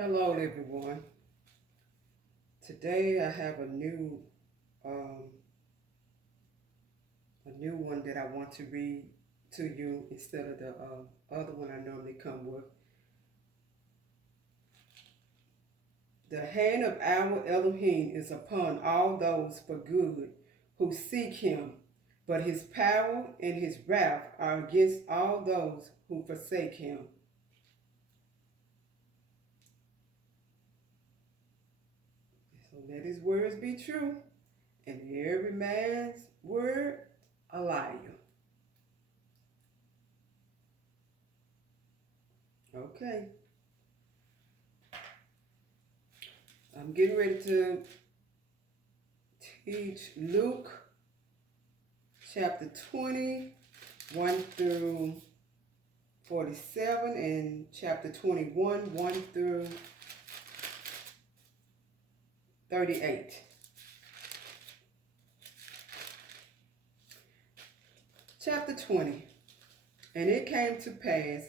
Hello, everyone. Today I have a new one that I want to read to you instead of the other one I normally come with. The hand of our Elohim is upon all those for good who seek him, but his power and his wrath are against all those who forsake him. So let his words be true, and every man's word a liar. Okay, I'm getting ready to teach Luke chapter 20, 1 through 47, and chapter 21, 1 through 38. Chapter 20. And it came to pass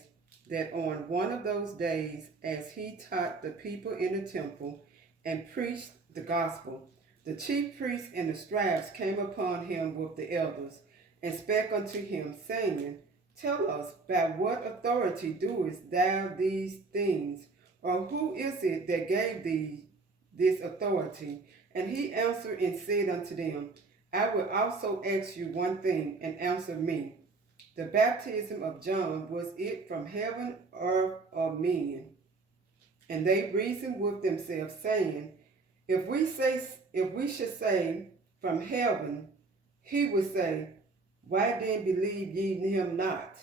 that on one of those days, as he taught the people in the temple and preached the gospel, the chief priests and the scribes came upon him with the elders, and spake unto him, saying, Tell us, by what authority doest thou these things? Or who is it that gave thee this authority? And he answered and said unto them, I will also ask you one thing, and answer me. The baptism of John, was it from heaven or of men? And they reasoned with themselves, saying, if we should say from heaven, he would say, Why then believe ye him not?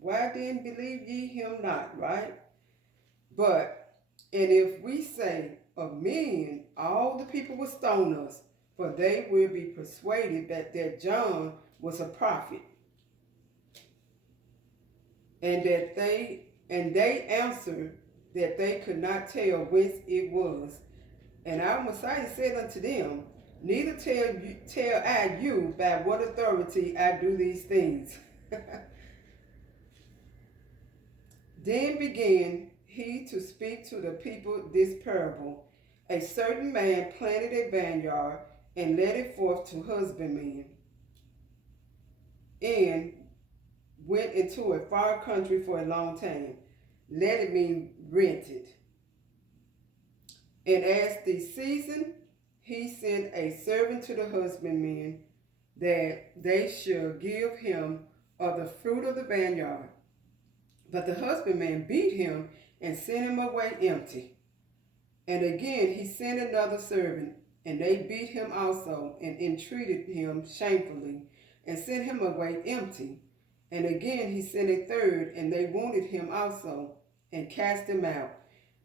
Why then believe ye him not, right? But, and if we say of men, all the people will stone us, for they will be persuaded that John was a prophet. And they answered that they could not tell whence it was. And our Messiah said unto them, Neither tell I you by what authority I do these things. Then began he to speak to the people this parable. A certain man planted a vineyard and led it forth to husbandmen, and went into a far country for a long time. Let it mean rented. And as the season, he sent a servant to the husbandmen that they should give him of the fruit of the vineyard. But the husbandman beat him and sent him away empty. And again he sent another servant, and they beat him also, and entreated him shamefully, and sent him away empty. And again he sent a third, and they wounded him also, and cast him out.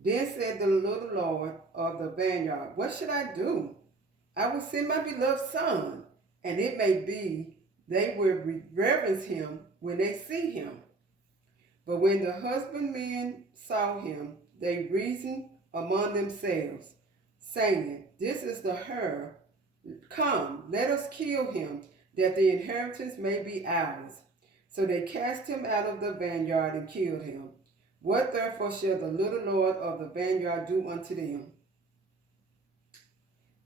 Then said the little Lord of the vineyard, What should I do? I will send my beloved son, and it may be they will reverence him when they see him. But when the husbandmen saw him, they reasoned among themselves, saying, This is the heir. Come, let us kill him, that the inheritance may be ours. So they cast him out of the vineyard and killed him. What therefore shall the little Lord of the vineyard do unto them?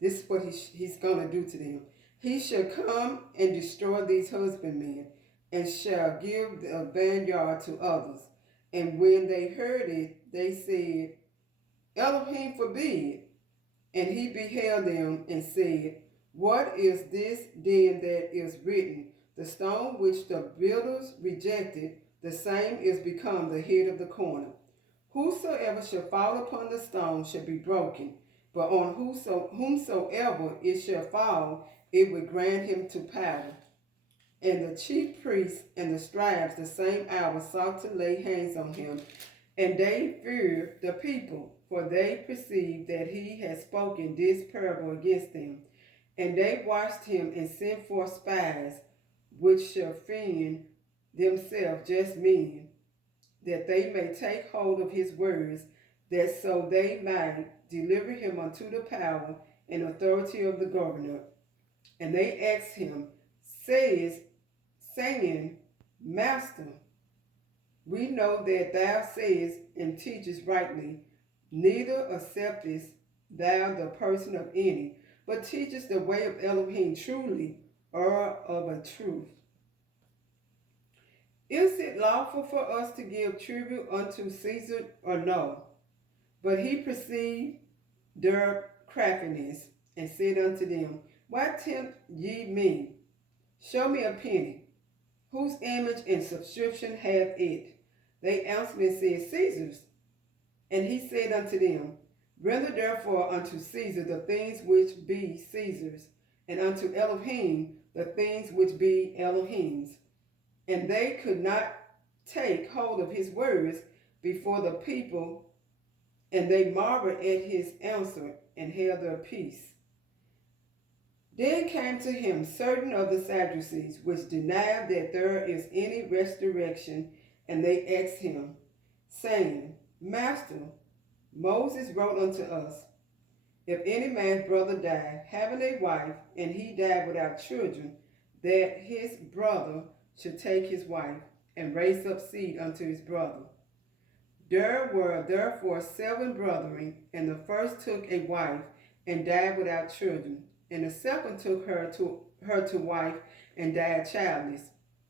This is what he's going to do to them. He shall come and destroy these husbandmen, and shall give the vineyard to others. And when they heard it, they said, Elohim forbid. And he beheld them and said, What is this then that is written? The stone which the builders rejected, the same is become the head of the corner. Whosoever shall fall upon the stone shall be broken, but on whomsoever it shall fall, it will grant him to powder. And the chief priests and the scribes the same hour sought to lay hands on him, and they feared the people, for they perceived that he had spoken this parable against them. And they watched him and sent forth spies, which shall feign themselves just men, that they may take hold of his words, that so they might deliver him unto the power and authority of the governor. And they asked him, saying, Master, We know that thou sayest and teachest rightly, neither acceptest thou the person of any, but teachest the way of Elohim truly, or of a truth. Is it lawful for us to give tribute unto Caesar or no? But he perceived their craftiness, and said unto them, why tempt ye me? Show me a penny. Whose image and subscription hath it? They answered and said, Caesar's. And he said unto them, render therefore unto Caesar the things which be Caesar's, and unto Elohim the things which be Elohim's. And they could not take hold of his words before the people, and they marveled at his answer, and held their peace. Then came to him certain of the Sadducees, which denied that there is any resurrection, and they asked him, saying, Master, Moses wrote unto us, if any man's brother die, having a wife, and he die without children, that his brother should take his wife, and raise up seed unto his brother. There were therefore 7 brethren, and the first took a wife, and died without children. And the second took her to wife, and died childless.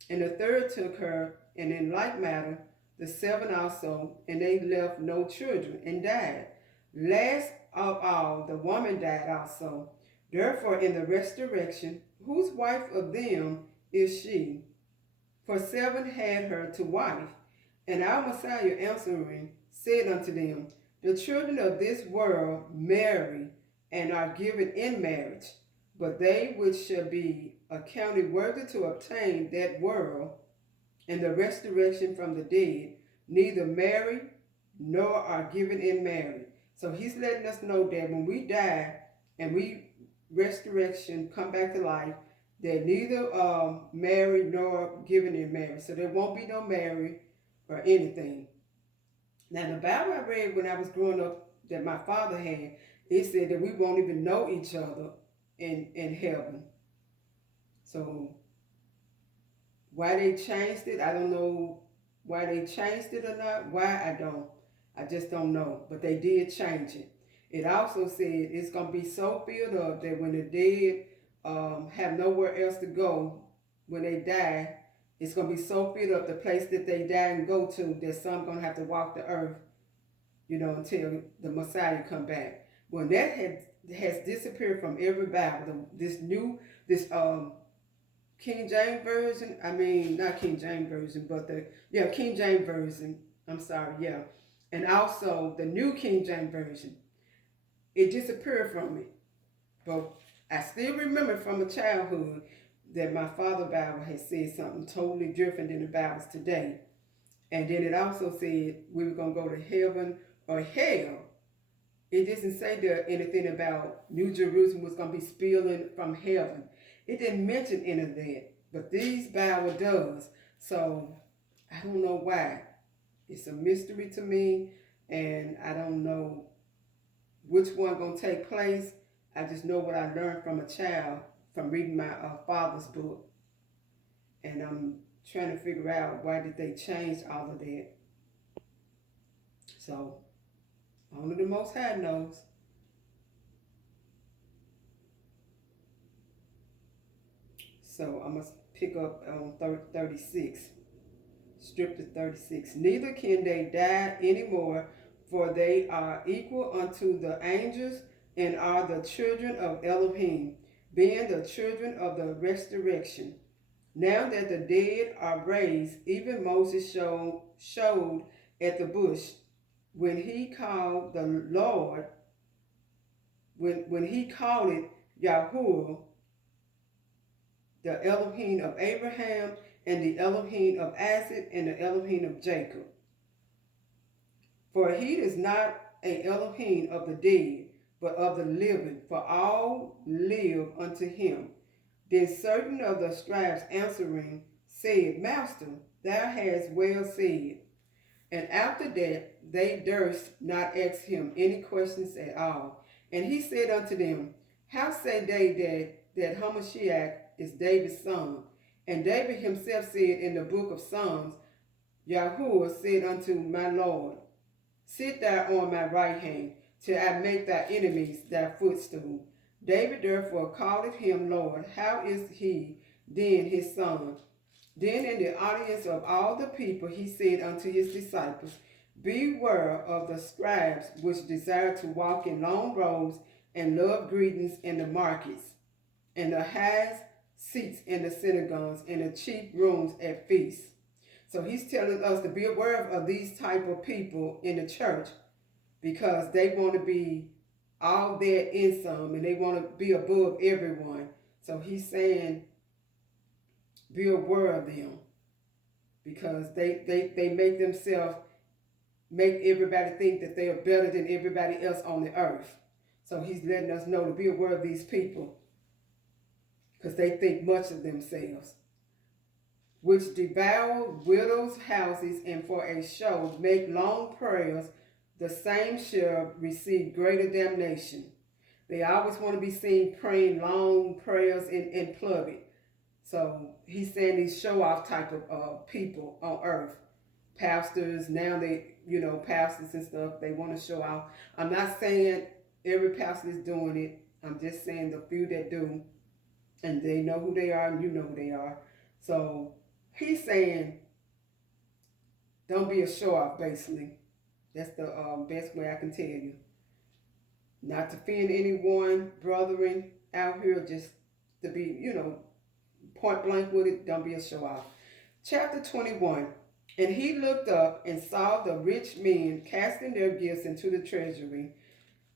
And the third took her, and in like manner the 7 also, and they left no children, and died. Last of all, the woman died also. Therefore, in the resurrection, whose wife of them is she? For 7 had her to wife. And our Messiah answering said unto them, the children of this world marry, and are given in marriage, but they which shall be accounted worthy to obtain that world and the resurrection from the dead, neither marry nor are given in marriage. So he's letting us know that when we die and we resurrection come back to life, that neither married nor given in marriage. So there won't be no marriage or anything. Now the Bible I read when I was growing up that my father had, it said that we won't even know each other in heaven. So why they changed it, I don't know why they changed it or not. Why, I don't. I just don't know. But they did change it. It also said it's going to be so filled up that when the dead have nowhere else to go when they die, it's going to be so filled up the place that they die and go to that some going to have to walk the earth, until the Messiah come back. When that has disappeared from every Bible, this King James Version, not King James Version, but King James Version, I'm sorry, yeah. And also the New King James Version, it disappeared from me. But I still remember from a childhood that my father's Bible had said something totally different than the Bibles today. And then it also said we were going to go to heaven or hell. It doesn't say there anything about New Jerusalem was going to be spilling from heaven. It didn't mention any of that. But these Bible does. So I don't know why. It's a mystery to me. And I don't know which one going to take place. I just know what I learned from a child from reading my father's book. And I'm trying to figure out why did they change all of that. So only the Most High knows. So I must pick up on 36. Strip to 36. Neither can they die anymore, for they are equal unto the angels and are the children of Elohim, being the children of the resurrection. Now that the dead are raised, even Moses showed at the bush when he called the Lord, when he called it Yahuwah, the Elohim of Abraham, and the Elohim of Isaac, and the Elohim of Jacob. For he is not a Elohim of the dead, but of the living, for all live unto him. Then certain of the scribes answering said, Master, thou hast well said. And after that they durst not ask him any questions at all. And he said unto them, how say they that Hamashiach is David's son? And David himself said in the book of Psalms, Yahuwah said unto my Lord, sit thou on my right hand, till I make thy enemies thy footstool. David therefore called him Lord. How is he then his son? Then in the audience of all the people he said unto his disciples, beware of the scribes which desire to walk in long robes and love greetings in the markets, and the highest seats in the synagogues, and the chief rooms at feasts. So he's telling us to be aware of these type of people in the church, because they want to be all there in some, and they want to be above everyone. So he's saying be aware of them, because they make themselves, make everybody think that they are better than everybody else on the earth. So he's letting us know to be aware of these people, because they think much of themselves, which devour widows' houses, and for a show make long prayers, the same shall receive greater damnation. They always want to be seen praying long prayers in public. So he's saying these show-off type of people on earth. Pastors, now pastors and stuff, they want to show off. I'm not saying every pastor is doing it. I'm just saying the few that do, and they know who they are, and you know who they are. So he's saying, don't be a show-off, basically. That's the best way I can tell you. Not to offend anyone, brethren, out here, just to be, point blank with it. Don't be a show-off. Chapter 21. And he looked up and saw the rich men casting their gifts into the treasury.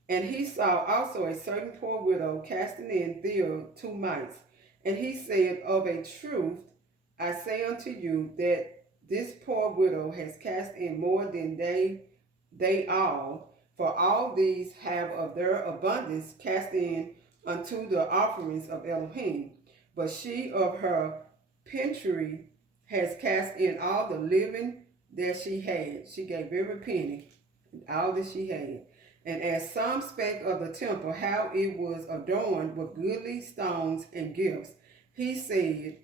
And he saw also a certain poor widow casting in there 2 mites. And he said, of a truth, I say unto you that this poor widow has cast in more than they all, for all these have of their abundance cast in unto the offerings of Elohim. But she of her penury has cast in all the living that she had. She gave every penny, all that she had. And as some spake of the temple, how it was adorned with goodly stones and gifts, he said,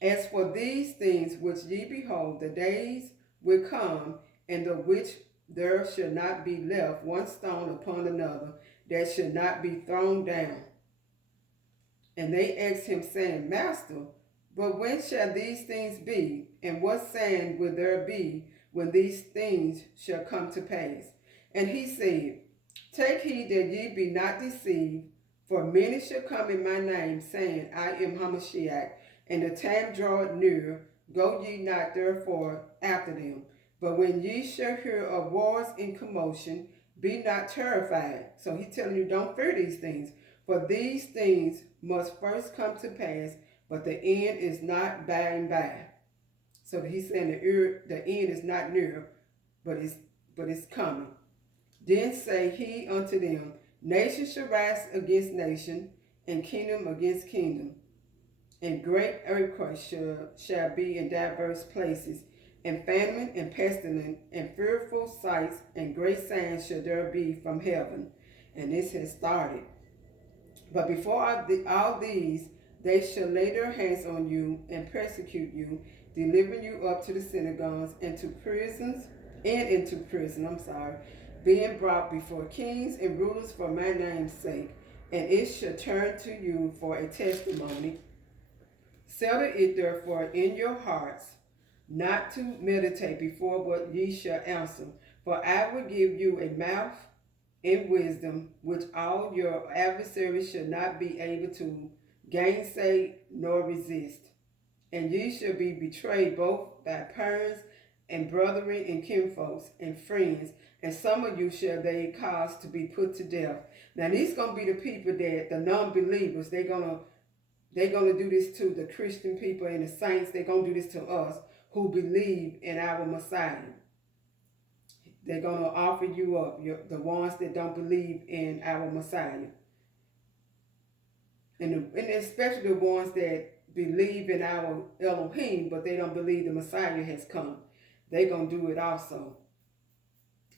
as for these things which ye behold, the days will come, in the which there shall not be left one stone upon another that shall not be thrown down. And they asked him, saying, Master, but when shall these things be? And what sign will there be when these things shall come to pass? And he said, take heed that ye be not deceived, for many shall come in my name, saying, I am Hamashiach, and the time draweth near. Go ye not therefore after them. But when ye shall hear of wars and commotion, be not terrified. So he's telling you, don't fear these things. For these things must first come to pass, but the end is not by and by. So he's saying the end is not near, but it's coming. Then say he unto them, nation shall rise against nation, and kingdom against kingdom. And great earthquakes shall be in diverse places, and famine and pestilence, and fearful sights, and great signs shall there be from heaven. And this has started. But before all these, they shall lay their hands on you and persecute you, delivering you up to the synagogues and to prisons, and into prison, being brought before kings and rulers for my name's sake. And it shall turn to you for a testimony. Settle it therefore in your hearts, not to meditate before what ye shall answer. For I will give you a mouth and wisdom, which all your adversaries shall not be able to gainsay nor resist. And ye shall be betrayed both by parents and brethren and kinfolks and friends, and some of you shall they cause to be put to death. Now these gonna be the people that the non-believers, they're gonna do this to the Christian people and the saints. They're gonna do this to us who believe in our Messiah. They're going to offer you up, the ones that don't believe in our Messiah. And especially the ones that believe in our Elohim, but they don't believe the Messiah has come. They're going to do it also.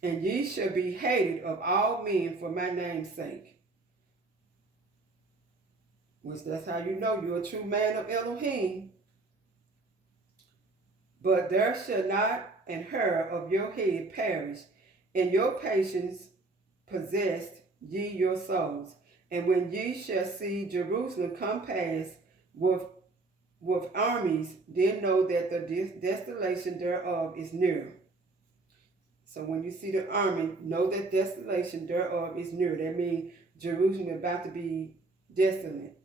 And ye shall be hated of all men for my name's sake. Which that's how you know you're a true man of Elohim. But there shall not and hair of your head perish, and your patience possessed ye your souls. And when ye shall see Jerusalem come past with armies, then know that the desolation thereof is near. So when you see the army, know that desolation thereof is near. That means Jerusalem is about to be desolate.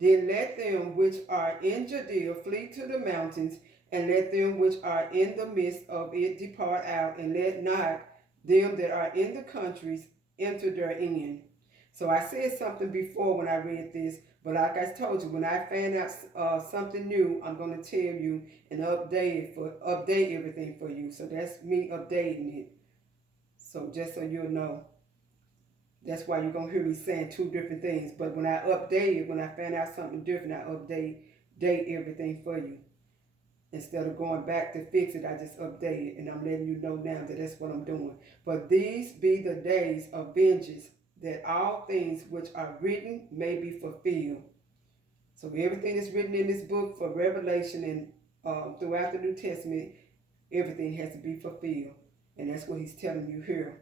Then let them which are in Judea flee to the mountains, and let them which are in the midst of it depart out, and let not them that are in the countries enter therein. So I said something before when I read this, but like I told you, when I find out something new, I'm going to tell you and update everything for you. So that's me updating it. So just so you'll know. That's why you're going to hear me saying two different things. But when I update it, when I find out something different, I update everything for you. Instead of going back to fix it, I just update it. And I'm letting you know now that that's what I'm doing. But these be the days of vengeance, that all things which are written may be fulfilled. So everything that's written in this book for Revelation and throughout the New Testament, everything has to be fulfilled. And that's what he's telling you here.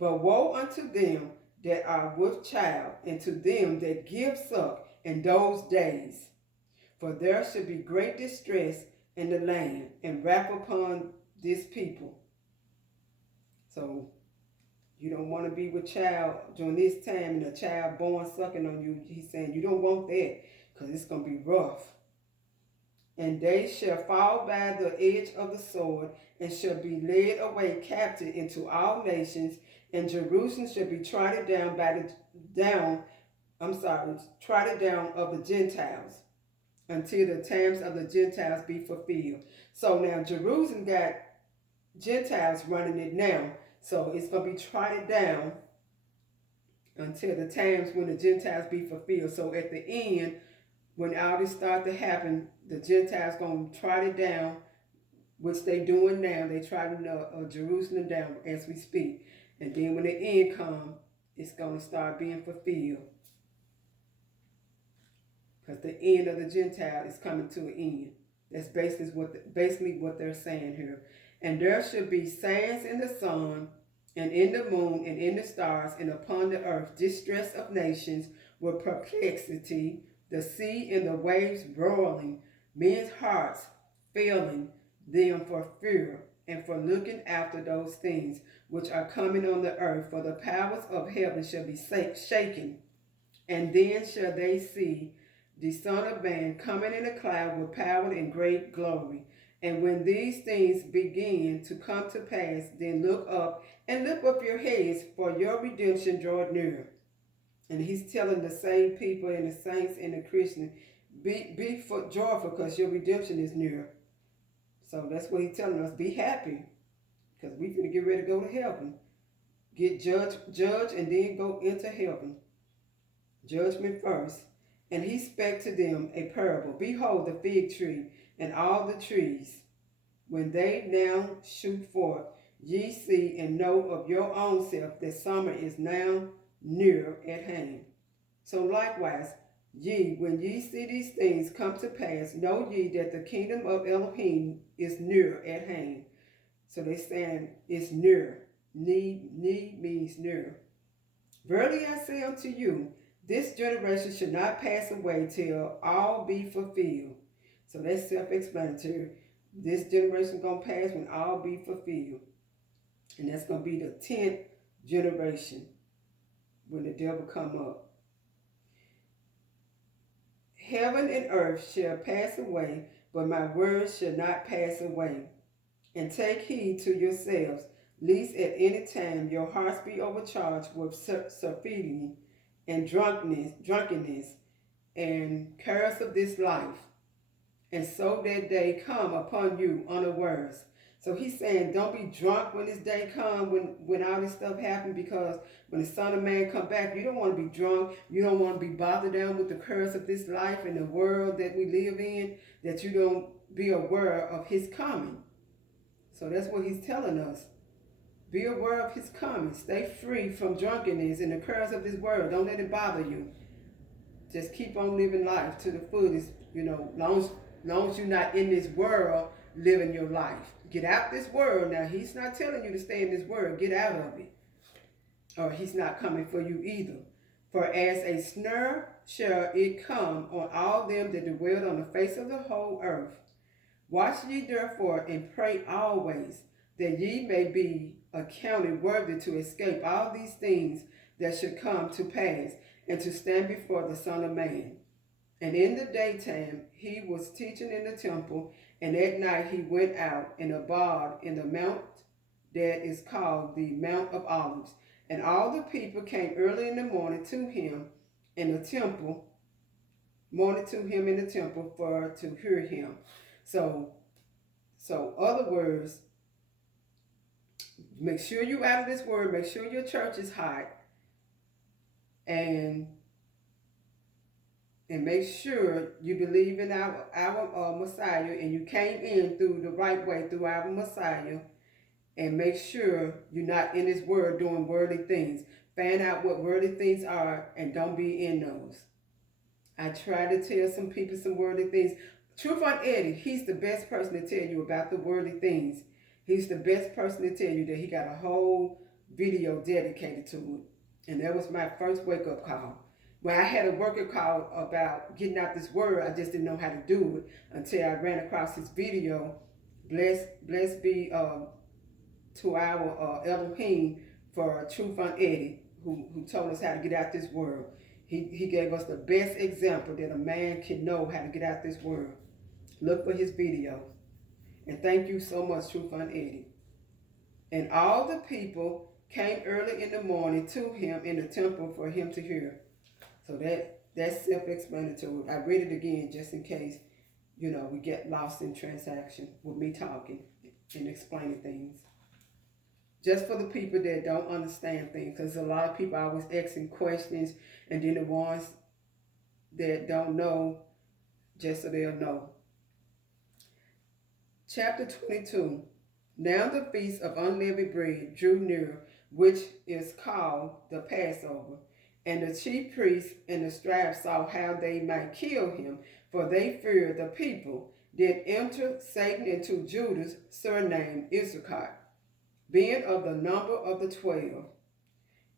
But woe unto them that are with child, and to them that give suck in those days. For there should be great distress in the land, and wrath upon this people. So you don't want to be with child during this time, and a child born sucking on you. He's saying you don't want that, because it's going to be rough. And they shall fall by the edge of the sword, and shall be led away captive into all nations, and Jerusalem shall be trodden down trodden down of the Gentiles, until the times of the Gentiles be fulfilled. So now Jerusalem got Gentiles running it now. So it's going to be trodden down until the times when the Gentiles be fulfilled. So at the end, when all this start to happen, the Gentiles going to trot it down, which they doing now. They trotting Jerusalem down as we speak. And then when the end comes, it's going to start being fulfilled. Because the end of the Gentile is coming to an end. That's basically what they're saying here. And there should be signs in the sun, and in the moon, and in the stars, and upon the earth, distress of nations with perplexity, the sea and the waves roiling, men's hearts failing them for fear, and for looking after those things which are coming on the earth. For the powers of heaven shall be shaken. And then shall they see the Son of Man coming in a cloud with power and great glory. And when these things begin to come to pass, then look up and lift up your heads, for your redemption draweth near. And he's telling the same people and the saints and the Christians, be joyful, because your redemption is near. So that's what he's telling us. Be happy, because we're going to get ready to go to heaven. Get judged, and then go into heaven. Judgment first. And he spake to them a parable. Behold, the fig tree and all the trees, when they now shoot forth, ye see and know of your own self that summer is now near at hand. So likewise, ye, when ye see these things come to pass, know ye that the kingdom of Elohim is near at hand. So they saying it's near. Need means near. Verily I say unto you, this generation should not pass away till all be fulfilled. So that's self-explanatory. This generation going to pass when all be fulfilled. And that's going to be the 10th generation when the devil come up. Heaven and earth shall pass away, but my words shall not pass away. And take heed to yourselves, lest at any time your hearts be overcharged with surfeiting and drunkenness, and cares of this life, and so that day come upon you unawares. So he's saying, don't be drunk when this day come, when all this stuff happens, because when the Son of Man come back, you don't want to be drunk. You don't want to be bothered down with the curse of this life and the world that we live in, that you don't be aware of his coming. So that's what he's telling us. Be aware of his coming. Stay free from drunkenness and the cares of this world. Don't let it bother you. Just keep on living life to the fullest, long as you're not in this world living your life. Get out this world. Now, he's not telling you to stay in this world. Get out of it. Or he's not coming for you either. For as a snare shall it come on all them that dwell on the face of the whole earth. Watch ye therefore and pray always, that ye may be accounted worthy to escape all these things that should come to pass, and to stand before the Son of Man. And in the daytime he was teaching in the temple, and at night he went out and abode in the mount that is called the Mount of Olives. And all the people came early in the morning to him in the temple, for to hear him. So other words, make sure you out of this word. Make sure your church is hot, and make sure you believe in our Messiah, and you came in through the right way through our Messiah. And make sure you're not in this world doing worldly things. Find out what worldly things are and don't be in those. I try to tell some people some worldly things. Truth on Eddie, he's the best person to tell you about the worldly things. He's the best person to tell you that he got a whole video dedicated to it. And that was my first wake-up call. When I had a wake-up call about getting out this world, I just didn't know how to do it until I ran across his video. Blessed be to our Elohim for Truth on Eddie, who told us how to get out this world. He gave us the best example that a man can know how to get out this world. Look for his video. And thank you so much, Truth on Eddie. And all the people came early in the morning to him in the temple for him to hear. So that's self-explanatory. I read it again just in case, we get lost in transaction with me talking and explaining things. Just for the people that don't understand things, because a lot of people are always asking questions, and then the ones that don't know, just so they'll know. Chapter 22. Now the feast of unleavened bread drew near, which is called the Passover. And the chief priests and the scribes saw how they might kill him, for they feared the people. Then entered Satan into Judas, surnamed Issachar, being of the number of the 12.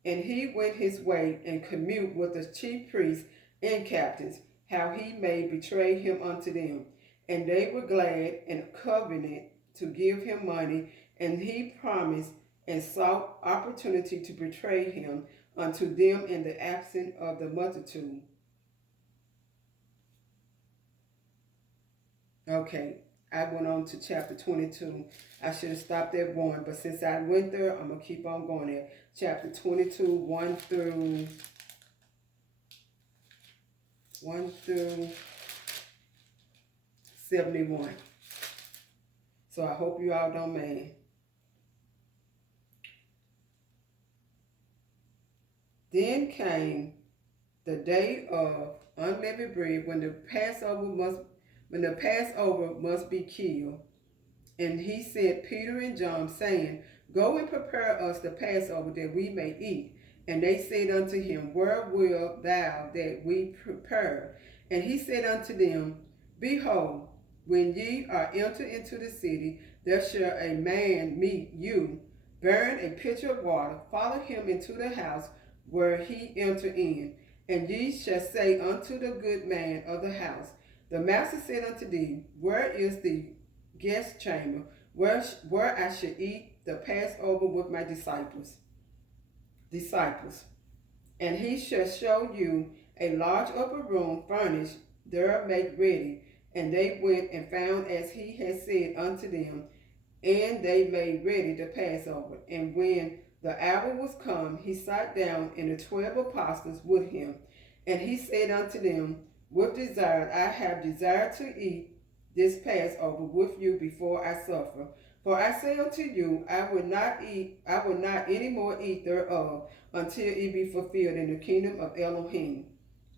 And he went his way and communed with the chief priests and captains, how he may betray him unto them. And they were glad and covenanted to give him money, and he promised and sought opportunity to betray him unto them in the absence of the multitude. Okay, I went on to chapter 22. I should have stopped at 1, but since I went there, I'm going to keep on going there. Chapter 22, 1 through 71. So I hope you all don't mind. Then came the day of unleavened bread, when the Passover must be killed. And he sent Peter and John, saying, Go and prepare us the Passover, that we may eat. And they said unto him, Where wilt thou that we prepare? And he said unto them, Behold, when ye are entered into the city, there shall a man meet you, bearing a pitcher of water. Follow him into the house where he enter in. And ye shall say unto the good man of the house, The master said unto thee, Where is the guest chamber, where I should eat the Passover with my disciples? And he shall show you a large upper room furnished, there make ready. And they went and found as he had said unto them, and they made ready the Passover. And when the hour was come, he sat down, and the 12 apostles with him. And he said unto them, With desire I have desired to eat this Passover with you before I suffer. For I say unto you, I will not any more eat thereof, until it be fulfilled in the kingdom of Elohim.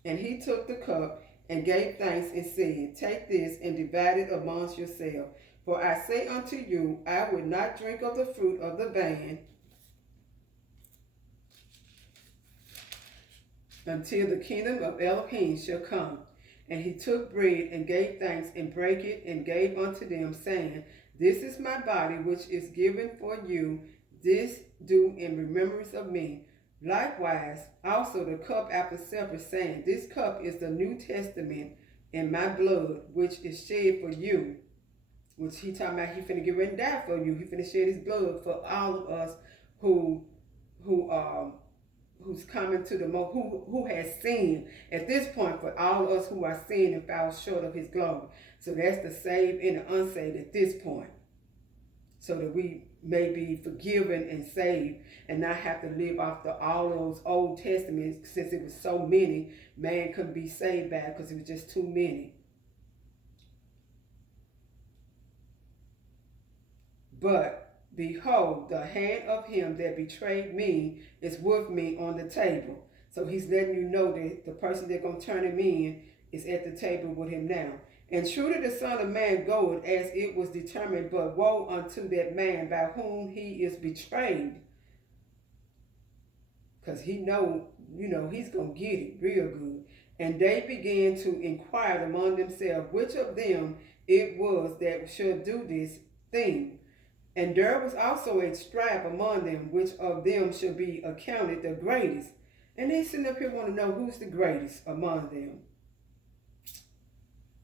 And he took the cup and gave thanks and said, Take this and divide it amongst yourselves. For I say unto you, I will not drink of the fruit of the vine until the kingdom of Elohim shall come. And he took bread and gave thanks and brake it and gave unto them, saying, This is my body, which is given for you. This do in remembrance of me. Likewise, also the cup after supper, saying, This cup is the New Testament in my blood, which is shed for you. Which he talking about, he finna get ready and die for you. He finna shed his blood for all of us who who who's coming to the who has sinned at this point, for all of us who are sinned and fall short of his glory. So that's the saved and the unsaved at this point, so that we may be forgiven and saved and not have to live off all those Old Testaments, since it was so many. Man couldn't be saved by because it was just too many. But behold, the hand of him that betrayed me is with me on the table. So he's letting you know that the person that's going to turn him in is at the table with him now. And truly the Son of Man goeth as it was determined, but woe unto that man by whom he is betrayed. Because he know, he's going to get it real good. And they began to inquire among themselves which of them it was that should do this thing. And there was also a strife among them, which of them should be accounted the greatest. And they sitting up here want to know who's the greatest among them.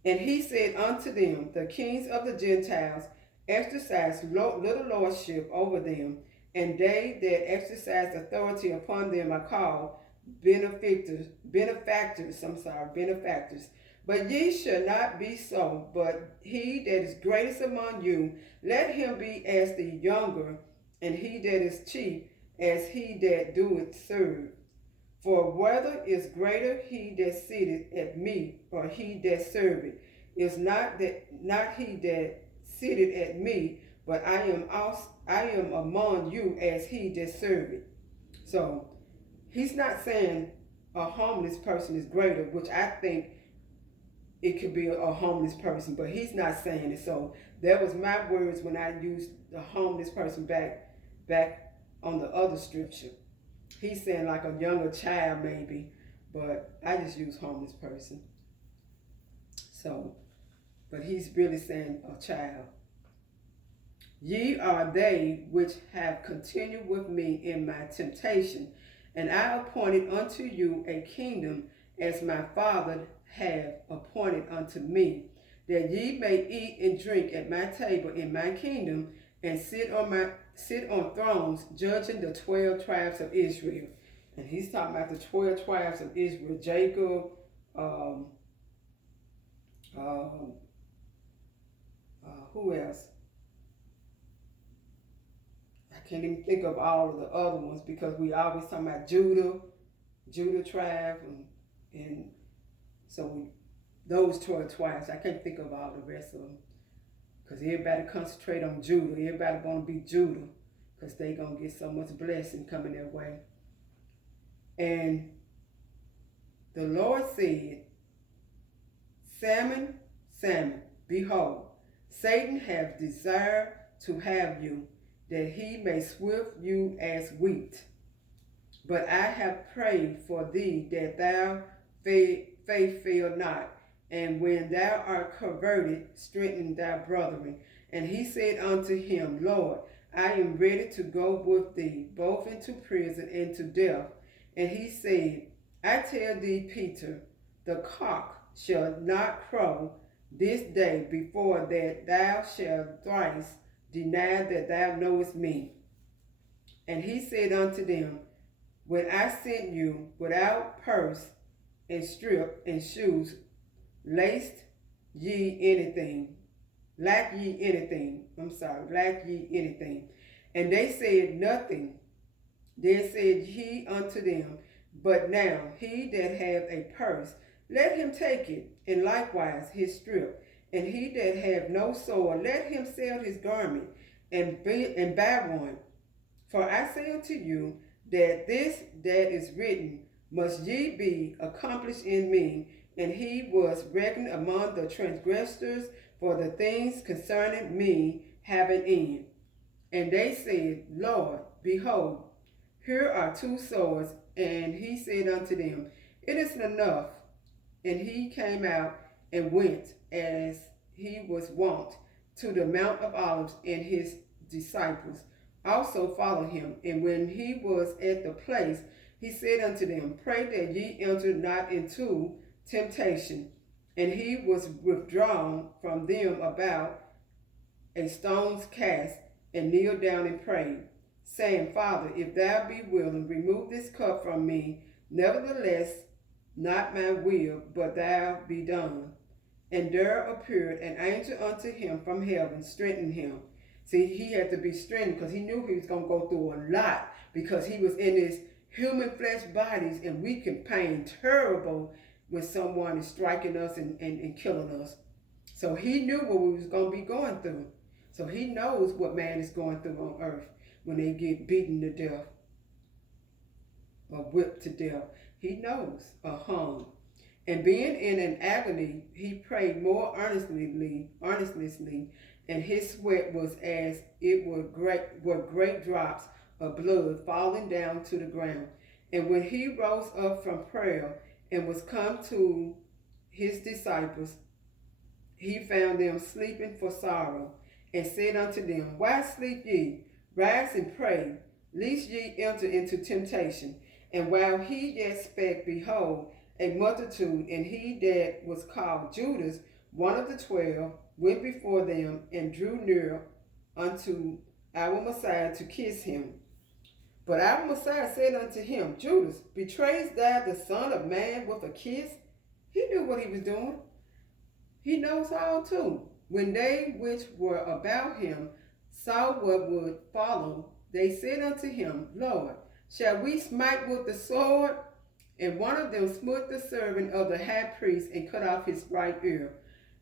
And he said unto them, The kings of the Gentiles exercise little lordship over them, and they that exercise authority upon them are called benefactors. But ye shall not be so, but he that is greatest among you, let him be as the younger, and he that is chief as he that doeth serve. For whether is greater he that sitteth at meat, or he that serveth, is not he that sitteth at meat, but I am among you as he that serveth. So he's not saying a homeless person is greater, which I think it could be a homeless person, but he's not saying it. So that was my words when I used the homeless person back on the other scripture. He's saying like a younger child maybe, but I just use homeless person. So, but he's really saying a child. Ye are they which have continued with me in my temptation, and I appointed unto you a kingdom, as my Father hath appointed unto me, that ye may eat and drink at my table in my kingdom, and sit on thrones, judging the 12 tribes of Israel. And he's talking about the 12 tribes of Israel. Jacob, who else? I can't even think of all of the other ones, because we always talking about Judah tribe, and so those 12 tribes. I can't think of all the rest of them, because everybody concentrate on Judah. Everybody gonna be Judah, because they gonna get so much blessing coming their way. And the Lord said, Salmon, behold, Satan hath desired to have you, that he may swift you as wheat. But I have prayed for thee, that thou faith fail not, and when thou art converted, strengthen thy brethren. And he said unto him, Lord, I am ready to go with thee, both into prison and to death. And he said, I tell thee, Peter, the cock shall not crow this day before that thou shalt thrice deny that thou knowest me. And he said unto them, When I sent you without purse and strip and shoes, lack ye anything. And they said nothing. Then said he unto them, But now he that hath a purse, let him take it, and likewise his strip. And he that hath no sword, let him sell his garment, and buy one. For I say unto you, that this that is written must ye be accomplished in me. And he was reckoned among the transgressors, for the things concerning me have an end. And they said, Lord, behold, here are 2 swords. And he said unto them, It is enough. And he came out and went as he was wont, to the Mount of Olives, and his disciples also followed him. And when he was at the place, he said unto them, Pray that ye enter not into temptation. And he was withdrawn from them about a stone's cast, and kneeled down and prayed, saying, Father, if thou be willing, remove this cup from me. Nevertheless, not my will, but thou be done. And there appeared an angel unto him from heaven, strengthening him. See, he had to be strengthened because he knew he was going to go through a lot, because he was in his human flesh bodies, and we can pain terrible when someone is striking us and killing us. So he knew what we was going to be going through. So he knows what man is going through on earth when they get beaten to death or whipped to death. He knows or hung. And being in an agony, he prayed more earnestly, and his sweat was as it were great drops of blood falling down to the ground. And when he rose up from prayer and was come to his disciples, he found them sleeping for sorrow, and said unto them, Why sleep ye? Rise and pray, lest ye enter into temptation. And while he yet spake, behold, a multitude, and he that was called Judas, one of the 12, went before them, and drew near unto our Messiah to kiss him. But our Messiah said unto him, Judas, betrayest thou the Son of Man with a kiss? He knew what he was doing. He knows all too. When they which were about him saw what would follow, they said unto him, Lord, shall we smite with the sword? And one of them smote the servant of the high priest, and cut off his right ear.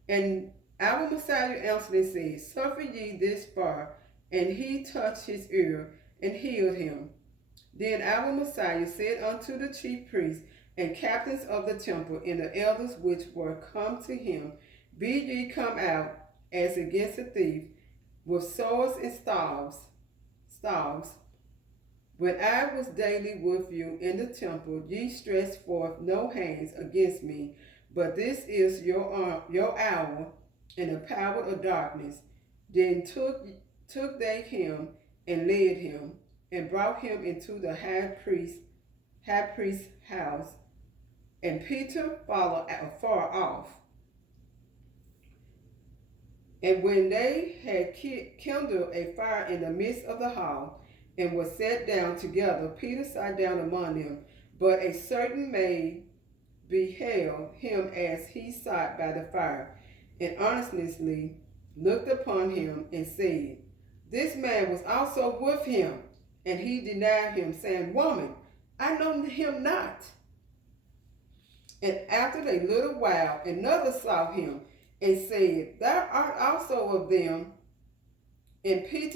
And our Messiah answered and said, Suffer ye this far. And he touched his ear, and healed him. Then our Messiah said unto the chief priests and captains of the temple, and the elders which were come to him, Be ye come out as against a thief, with swords and staves. When I was daily with you in the temple, ye stretched forth no hands against me, but this is your hour and the power of darkness. Then took they him and led him, and brought him into the high priest's house, and Peter followed afar off. And when they had kindled a fire in the midst of the hall, and was sat down together, Peter sat down among them. But a certain maid beheld him as he sat by the fire, and earnestly looked upon him, and said, This man was also with him. And he denied him, saying, Woman, I know him not. And after a little while, another saw him, and said, Thou art also of them. And Peter